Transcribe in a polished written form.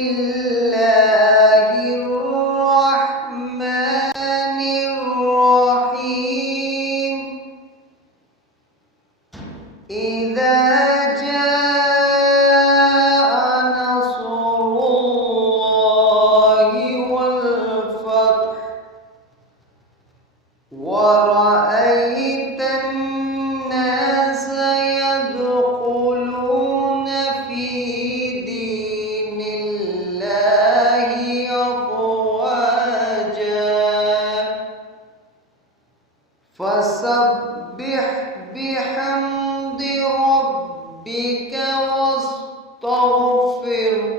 الله الرحمن الرحيم. إذا جاء نصر الله والفتح ورأيت الناس يدخلون في دين الله أفواجا فسبح بحمد ربك واستغفره